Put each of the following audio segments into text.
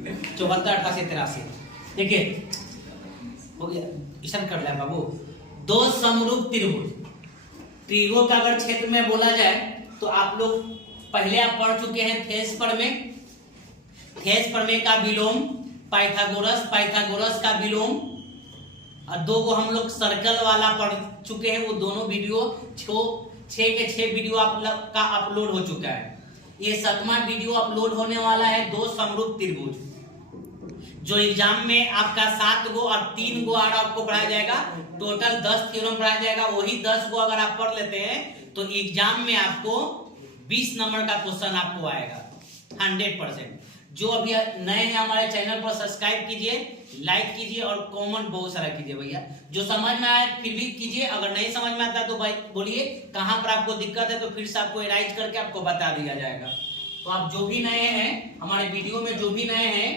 74, 88, 83। देखिए हो गया, ईशान कर लिया बाबू। दो समरूप त्रिभुज, त्रिभुज का अगर क्षेत्र में बोला जाए तो आप लोग पहले आप पढ़ चुके हैं थेस प्रमेय। थेस प्रमेय का विलोम पाइथागोरस, पाइथागोरस का विलोम, और दो को हम लोग सर्कल वाला पढ़ चुके हैं। वो दोनों वीडियो 6 के 6 वीडियो आप लोग का अपलोड हो चुका है। ये 7वां वीडियो अपलोड होने वाला है, दो समरूप त्रिभुज, जो एग्जाम में आपका 7 गो और 3 गो आर आपको पढ़ाया जाएगा। टोटल 10 थ्योरम पढ़ाया जाएगा। वही 10 गो अगर आप पढ़ लेते हैं तो एग्जाम में आपको 20 नंबर का क्वेश्चन आपको आएगा 100%। जो अभी नए हैं हमारे चैनल पर सब्सक्राइब कीजिए, लाइक कीजिए और कमेंट बहुत सारा कीजिए भैया। जो समझ में आए फिर भी कीजिए, अगर नहीं समझ में आता तो भाई बोलिए कहां पर आपको दिक्कत है, तो फिर से आपको एनालाइज करके आपको बता दिया जाएगा। तो आप जो भी नए हैं हमारे वीडियो में, जो भी नए हैं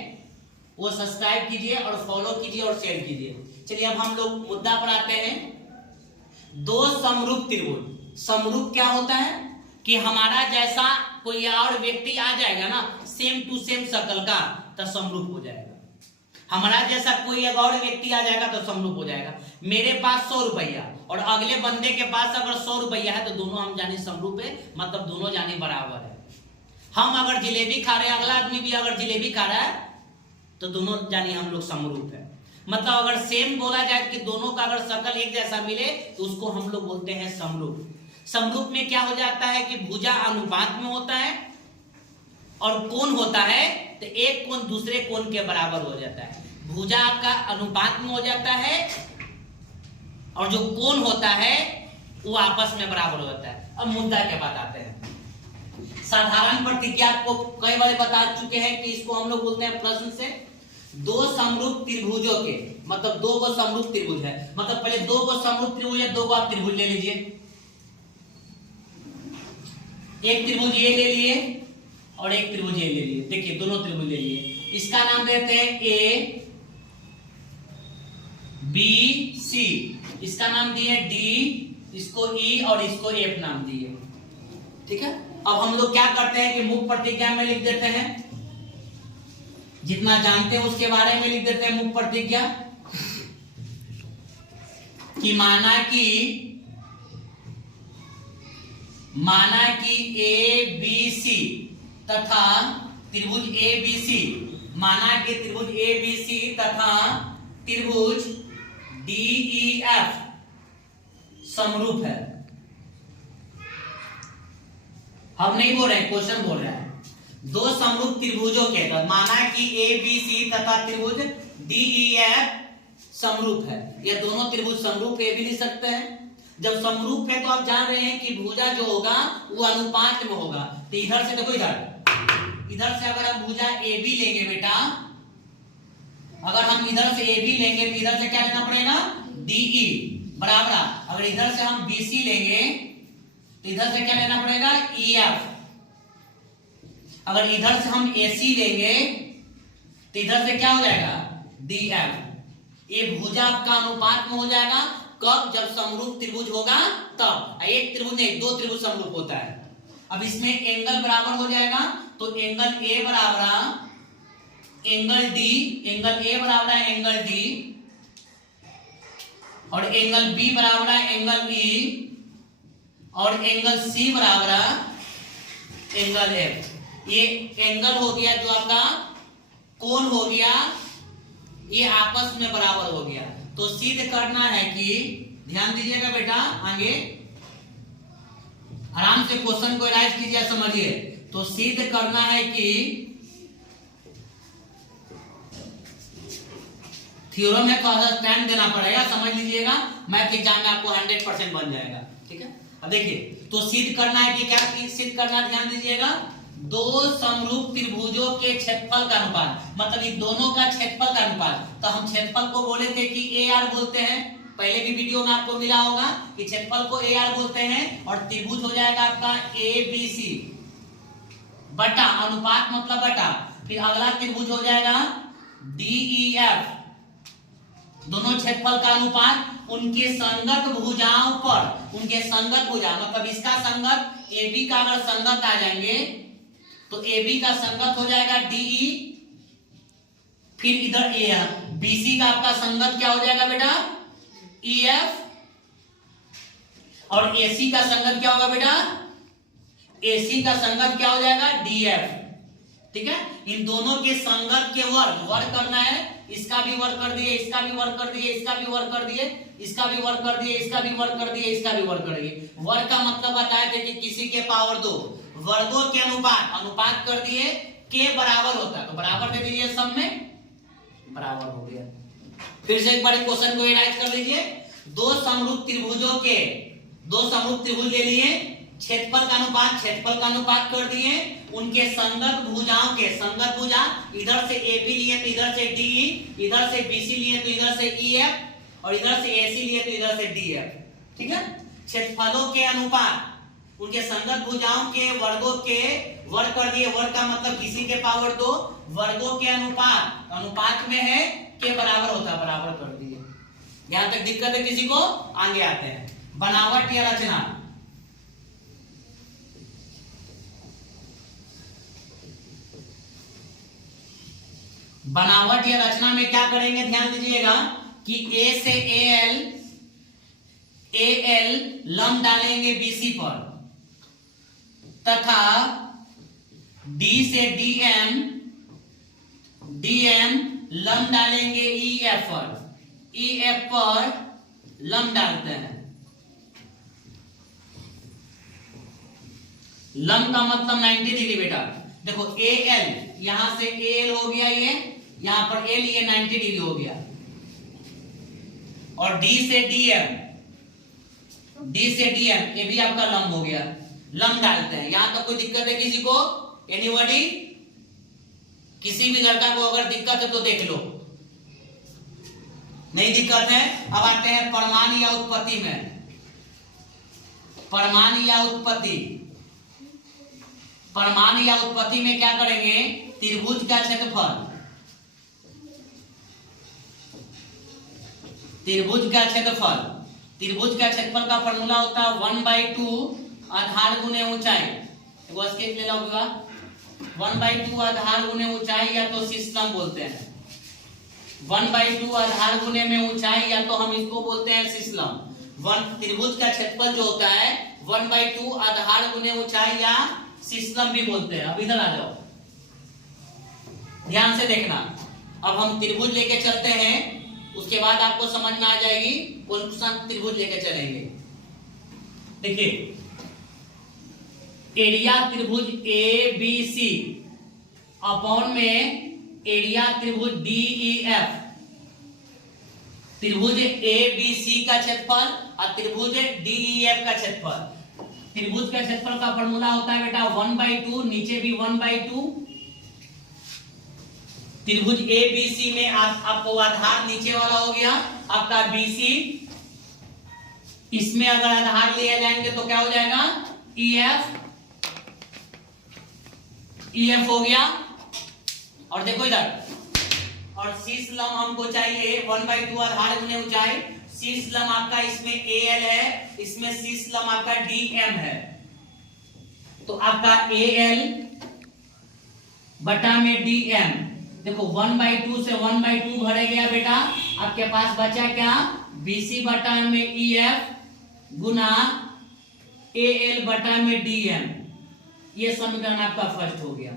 वो सब्सक्राइब कीजिए और फॉलो कीजिए और शेयर कीजिए। चलिए अब हम लोग मुद्दा पर आते हैं। दो समरूप त्रिभुज, समरूप क्या होता है कि हमारा जैसा कोई और व्यक्ति आ जाएगा ना, सेम टू सेम शक्ल का, तो समरूप हो जाएगा। हमारा जैसा कोई और व्यक्ति आ जाएगा तो समरूप हो जाएगा। मेरे पास 100 रुपया और अगले बंदे के पास अगर 100 रुपया है तो दोनों हम जाने समरूप है, मतलब दोनों जाने बराबर है। हम अगर जिलेबी खा रहे हैं, अगला आदमी भी अगर जिलेबी खा रहा है तो दोनों जाने हम लोग समरूप है। मतलब अगर सेम बोला जाए कि दोनों का अगर शक्ल एक जैसा मिले तो उसको हम लोग बोलते हैं समरूप। समरूप में क्या हो जाता है कि भुजा अनुपात में होता है और कोण होता है तो एक कोण दूसरे कोण के बराबर हो जाता है। भुजा आपका अनुपात में हो जाता है और जो कोण होता है वो आपस में बराबर हो जाता है। अब मुद्दा के बाद आते हैं। साधारण प्रतिज्ञा आपको कई बार बता चुके हैं कि इसको हम लोग बोलते हैं प्रश्न से दो समरूप त्रिभुजों के, मतलब दो को समरूप त्रिभुज है, मतलब पहले दो को समरूप त्रिभुज है, दो को आप त्रिभुज ले लीजिए। एक त्रिभुज ये ले लिए और एक त्रिभुज ये ले लिए। देखिए दोनों त्रिभुज ले लिए, इसका नाम देते हैं ए बी सी, इसका नाम दिए डी, इसको ई और इसको एफ नाम दिए। ठीक है, अब हम लोग क्या करते हैं कि मुख्य प्रतिज्ञा में लिख देते हैं, जितना जानते हैं उसके बारे में लिख देते हैं। मुख्य प्रतिज्ञा कि माना कि ए बी सी तथा त्रिभुज ए बी सी, माना कि त्रिभुज ए बी सी तथा त्रिभुज डी ई एफ समरूप है। हम नहीं बोल रहे हैं, क्वेश्चन बोल रहे हैं। दो समरूप त्रिभुजों के, तो माना कि ए बी सी तथा त्रिभुज डी ई एफ समरूप है। ये दोनों त्रिभुज समरूप है, भी लिख सकते हैं। जब समरूप है तो आप जान रहे हैं कि भुजा जो होगा वो अनुपात में होगा। तो इधर से देखो, इधर से अगर हम भुजा ए बी लेंगे बेटा, अगर हम इधर से ए बी लेंगे तो इधर से क्या लेना पड़ेगा, डी ई बराबर। अगर इधर से हम बी सी लेंगे तो इधर से क्या लेना पड़ेगा, ई एफ। अगर इधर से हम ए सी लेंगे तो इधर से क्या हो जाएगा, डी एफ। ये भुजा आपका अनुपात में हो जाएगा। कब, जब समरूप त्रिभुज होगा तब। एक त्रिभुज नहीं, दो त्रिभुज समरूप होता है। अब इसमें एंगल बराबर हो जाएगा, तो एंगल ए बराबर एंगल डी, एंगल ए बराबर है एंगल डी और एंगल बी बराबर है एंगल ई और एंगल सी बराबर एंगल एफ। ये एंगल हो गया जो आपका कोण हो गया, ये आपस में बराबर हो गया। तो सिद्ध करना है कि, ध्यान दीजिएगा बेटा, आगे आराम से क्वेश्चन को एनालाइज कीजिए, समझिए। तो सिद्ध करना है कि थ्योरम में थोड़ा सा टाइम देना पड़ेगा, समझ लीजिएगा। मैथ एग्जाम में आपको 100% बन जाएगा। ठीक है, अब देखिए, तो सिद्ध करना है कि क्या सिद्ध करना, ध्यान दीजिएगा। दो समरूप त्रिभुजों के क्षेत्रफल का अनुपात, मतलब इन दोनों का क्षेत्रफल का अनुपात। तो हम क्षेत्रफल को बोले थे कि ए आर बोलते हैं, पहले भी वीडियो में आपको मिला होगा कि क्षेत्रफल को ए आर बोलते हैं। और त्रिभुज हो जाएगा आपका ए बी सी बटा, अनुपात मतलब बटा, फिर अगला त्रिभुज हो जाएगा डी ई एफ। दोनों क्षेत्रफल का अनुपात उनके संगत भुजाओं पर, उनके संगत भुजा, मतलब इसका संगत ए बी का अगर संगत आ जाएंगे तो ए बी का संगत हो जाएगा डी ई फिर इधर ए बीसी का आपका संगत क्या हो जाएगा बेटा, EF, और AC का संगत क्या होगा बेटा, AC का संगत क्या हो जाएगा, DF। ठीक है, इन दोनों के संगत के वर्ग करना है, इसका भी वर्ग कर दिए, इसका भी वर्ग कर दिए, इसका भी वर्ग कर दिए, इसका भी वर्ग कर दिए, इसका भी वर्ग कर दिए, इसका भी वर्ग कर दिए। वर्ग का मतलब बताया था कि किसी के पावर 2 वर्गों के अनुपात कर दिए, के बराबर होता है तो बराबर दे दीजिए, सब में बराबर हो गया। फिर से एक बार क्वेश्चन को राइट कर लीजिए। दो समरूप त्रिभुज ले लिए, क्षेत्रफल का अनुपात कर दिए, उनके संगत भुजाओं के संगत भुजा, इधर से AB लिए तो इधर से DE, इधर से BC लिए तो इधर से EF, और इधर से AC लिए तो इधर से DF। ठीक है, क्षेत्रफलों के अनुपात, उनके संगत भुजाओं के वर्गों के वर्ग कर दिए। वर्ग का मतलब किसी के पावर 2 वर्गों के अनुपात में है, के बराबर होता है, बराबर कर दिए। यहां तक दिक्कत है किसी को? आगे आते हैं बनावट या रचना। बनावट या रचना में क्या करेंगे, ध्यान दीजिएगा कि A से AL लंब डालेंगे BC पर, तथा D से DM लंब डालेंगे EF पर लंब डालते हैं। लंब का मतलब 90 डिग्री बेटा। देखो AL, यहां से AL हो गया, ये यहां पर L, ये 90 डिग्री हो गया। और D से DM ये भी आपका लंब हो गया। लंब डालते हैं। यहां तक कोई दिक्कत है किसी को? एनीबॉडी? किसी भी लड़का को अगर दिक्कत है तो देख लो, नहीं दिक्कत है। अब आते हैं परमान या उत्पत्ति में। परमान या उत्पत्ति में क्या करेंगे, त्रिभुज का क्षेत्रफल, त्रिभुज का क्षेत्रफल का फॉर्मूला होता है 1/2 आधार गुने ऊंचाई। एगो स्केच ले लो, 1/2 आधार गुने ऊंचाई, या तो सिस्टम बोलते हैं। 1/2 आधार गुने में ऊंचाई, या तो हम इसको बोलते हैं सिस्लम। त्रिभुज का क्षेत्रफल जो होता है 1/2 आधार गुने ऊंचाई, या सिस्लम भी बोलते हैं। अब इधर आ जाओ, ध्यान से देखना। अब हम त्रिभुज लेके चलते हैं, उसके बाद आपको समझ में आ जाएगी कौन सा त्रिभुज लेके चलेंगे। देखिए, एरिया त्रिभुज ABC अपॉन में एरिया त्रिभुज DEF। त्रिभुज ABC का क्षेत्रफल और त्रिभुज DEF का क्षेत्रफल। त्रिभुज का क्षेत्रफल का फॉर्मूला होता है बेटा 1/2, नीचे भी 1/2। त्रिभुज ABC में आपको आधार नीचे वाला हो गया आपका BC, इसमें अगर आधार लिए जाएंगे तो क्या हो जाएगा, EF हो गया। और देखो इधर, और शीर्ष लंब हमको चाहिए 1/2 आधार गुने ऊंचाई। शीर्ष लंब आपका इसमें AL है, इसमें शीर्ष लंब आपका DM है। तो आपका AL बटा में DM, देखो 1/2 से 1/2 भरे गया बेटा, आपके पास बचा क्या, BC बटा में EF गुना AL बटा में DM। ये समीकरण आपका फर्स्ट हो गया।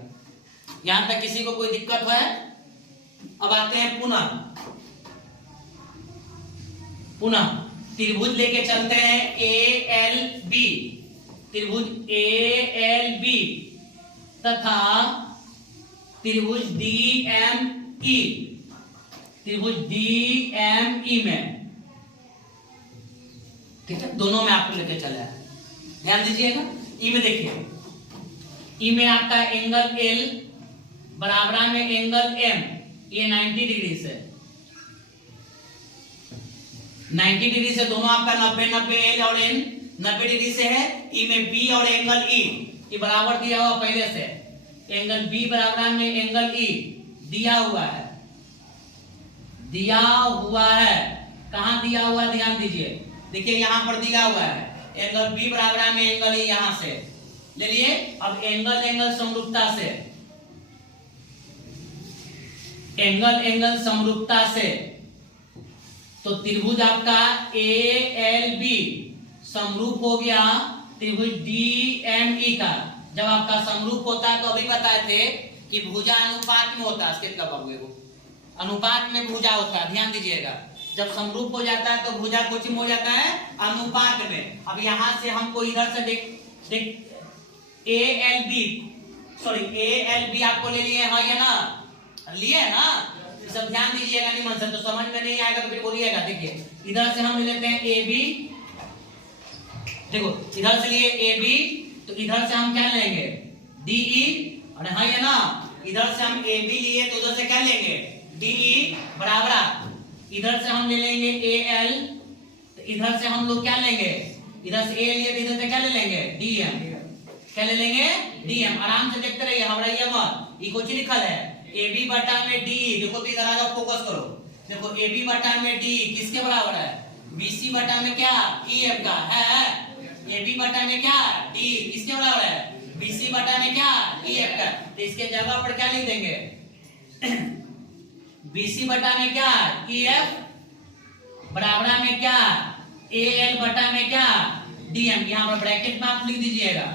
यहां तक किसी को कोई दिक्कत है? अब आते हैं पुनः त्रिभुज लेके चलते हैं ALB, त्रिभुज ALB तथा त्रिभुज DME, त्रिभुज DME में, ठीक है, दोनों में आपको लेके चला है। ध्यान दीजिएगा, ई में देखिए, ई में आपका एंगल L बराबर में एंगल M, ये 90 डिग्री से 90 डिग्री से दोनों आपका 90 L और N 90 डिग्री से है। ई में B और एंगल E ये बराबर दिया हुआ पहले से, एंगल B बराबर में एंगल E दिया हुआ है, कहां दिया हुआ, ध्यान दीजिए। देखिए यहां पर दिया हुआ है एंगल B बराबर में एंगल E, यहां से ले लिए। अब एंगल समरूपता से एंगल एंगल समरूपता से, तो त्रिभुज आपका ALB समरूप हो गया त्रिभुज DME का। जब आपका समरूप होता है तो अभी बताए थे कि भुजा अनुपात में होता है, अनुपात में भुजा होता है, ध्यान दीजिएगा। जब समरूप हो जाता है तो भुजा कुछ हो जाता है अनुपात में। अब यहां से हमको इधर से देख ALB आपको ले लिए है या ना, लिए है ना, सब ध्यान दीजिएगा निमन से, तो समझ में नहीं आएगा तो फिर बोलिएगा। देखिए इधर से हम ले लेते हैं AB, देखो इधर से लिए AB, तो इधर से हम क्या लेंगे DE, और हाँ या ना, इधर से हम AB लिए तो उधर से क्या लेंगे DE बराबर, इधर से हम ले लेंगे AL, तो इधर से हम लोग क्या लेंगे, इधर से A लिए तो इधर से क्या ले लेंगे DM, क्या ले लेंगे DM। आराम से देखते रहिए, घबराइए मत, ये कुछ लिखल है AB बटा में DE। देखो तो इधर आ जाओ, फोकस करो, देखो AB बटा में DE किसके बराबर है, BC बटा में क्या EF का है, AB बटा में क्या DE किसके बराबर है, BC बटा में क्या EF का। तो इसके जगह पर क्या लिख देंगे BC बटा में क्या EF बराबर में क्या AL बटा में क्या DM। यहाँ पर ब्रैकेट में आप लिख दीजिएगा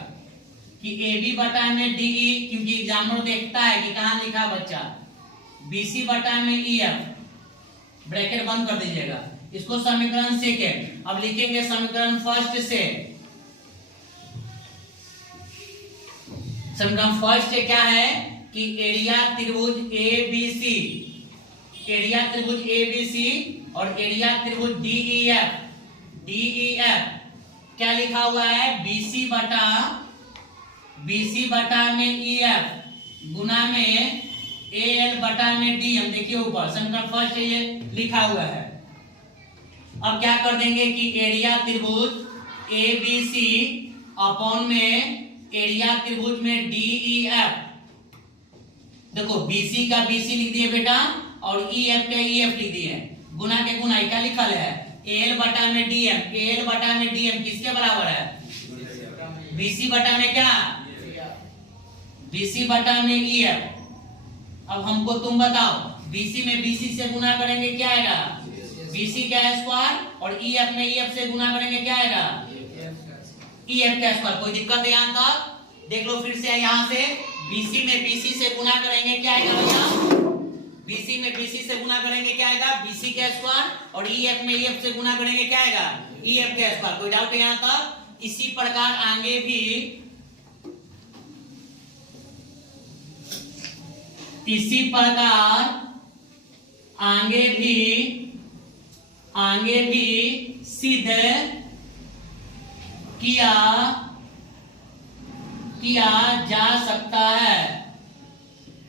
कि AB बटा में DE, क्योंकि एग्जामिनर देखता है कि कहां लिखा बच्चा, BC बटा में EF, ब्रैकेट बंद कर दीजिएगा। इसको समीकरण सेकेंड। अब लिखेंगे समीकरण फर्स्ट से। समीकरण फर्स्ट क्या है कि एरिया त्रिभुज ABC, एरिया त्रिभुज ABC और एरिया त्रिभुज DEF क्या लिखा हुआ है, BC बटा में EF गुना में AL बटा में DM। देखिए ऊपर समीकरण फर्स्ट ये लिखा हुआ है। अब क्या कर देंगे कि एरिया त्रिभुज ABC अपॉन में एरिया त्रिभुज में DEF, देखो BC का BC लिख दिए बेटा और EF का EF लिख दिए, गुना के गुना क्या लिखल है AL बटा में DM, AL बटा में DM किसके बराबर है, BC बटा में क्या BC बटा में EF। अब हमको तुम बताओ BC में BC से गुना करेंगे क्या आएगा, BC का स्क्वायर, और EF में EF से गुना करेंगे क्या आएगा EF का स्क्वायर। कोई दिक्कत है यहाँ तक, देख लो फिर से यहाँ से BC में BC से गुना करेंगे क्या आएगा भैया, BC में BC से गुना करेंगे क्या आएगा BC का स्क्वायर, और EF में EF से गुना करेंगे क्या आएगा EF का स्क्वायर। कोई डाउट है यहाँ तक। इसी प्रकार आगे भी सिद्ध किया जा सकता है।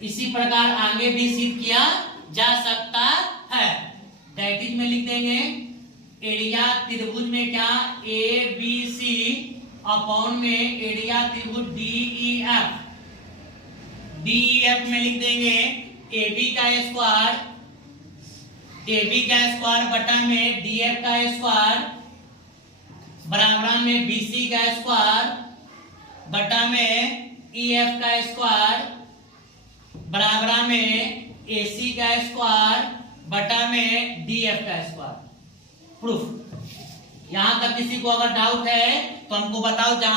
इसी प्रकार आगे भी सिद्ध किया जा सकता है। दैट इज में लिख देंगे एरिया त्रिभुज में क्या ABC अपॉन में एरिया त्रिभुज DEF में लिख देंगे AB का स्क्वायर बटा में DF का स्क्वायर बराबर में BC का स्क्वायर बटा में EF का स्क्वायर बराबर में AC का स्क्वायर बटा में DF का स्क्वायर। प्रूफ। यहां तक किसी को अगर डाउट है तो हमको बताओ।